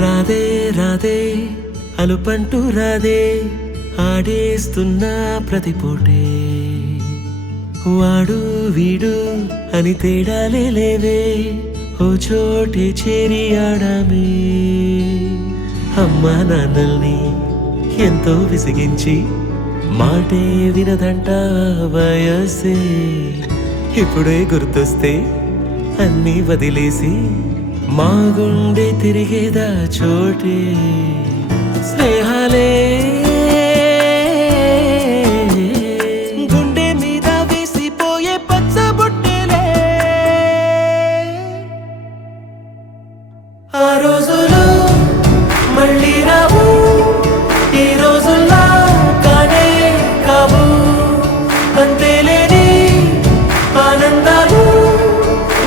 రాధే రాధే అలుపంటూ రాధే ఆడేస్తున్నా ప్రతిపూటే వాడు వీడు అని తేడాలే లేవే ఓ చోటే చేరి ఆడామే అమ్మా నాన్నల్ని ఎంతో విసిగించి మాటే వినదంట వయసే ఇప్పుడే గుర్తొస్తే అన్నీ వదిలేసి మా గుండె తిరిగేదా చోటే స్నేహాలే గుండె మీద వేసిపోయే పచ్చబొట్టెలే ఆ రోజులు మళ్ళీ రావు ఈ రోజుల్లా కానే కావు అంతేలేని ఆనందాలు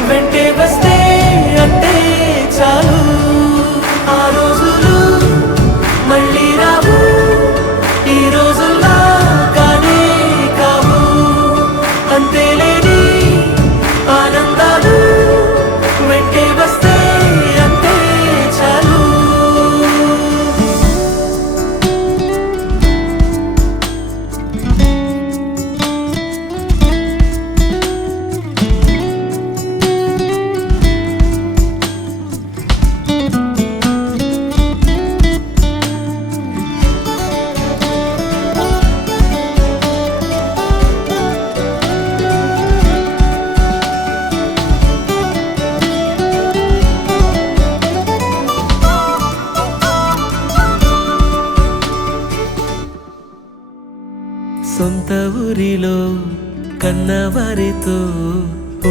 వెంటే వస్తే అంటే చాలు ఆ రోజులు మళ్ళీ రావు ఈ రోజుల్లా కానే కావు అంతేలేని ఆనందాలు వెంటే వస్తే అంటే చాలు సొంత ఊరిలో కన్నవారితో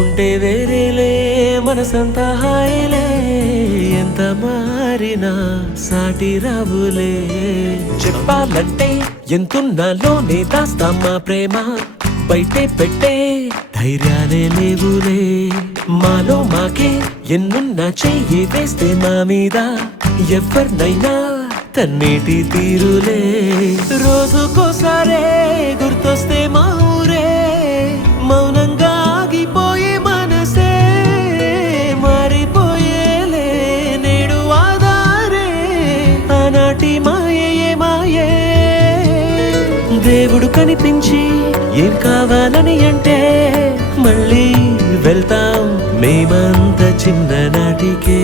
ఉంటే వేరేలే మనసంతా హాయిలే ఎంత మారినా సాటి రావులే చెప్పాలంటే ఎంతున్నాలోనే దాస్తామా ప్రేమ బయటే పెట్టే ధైర్యాలే లేవులే మాలో మాకే ఎన్నున్నా చెయ్యి వేస్తే మా మీద ఎవరినైనా తన్నేటి తీరులే రోజుకోసారే గుర్తొస్తే మా ఊరే మౌనంగా ఆగిపోయే మనసే మారిపోయేలే నేడు ఆధారే ఆనాటి మాయే మాయే దేవుడు కనిపించి ఏం కావాలని అంటే మళ్ళీ వెళ్తాం మేమంత చిన్ననాటికే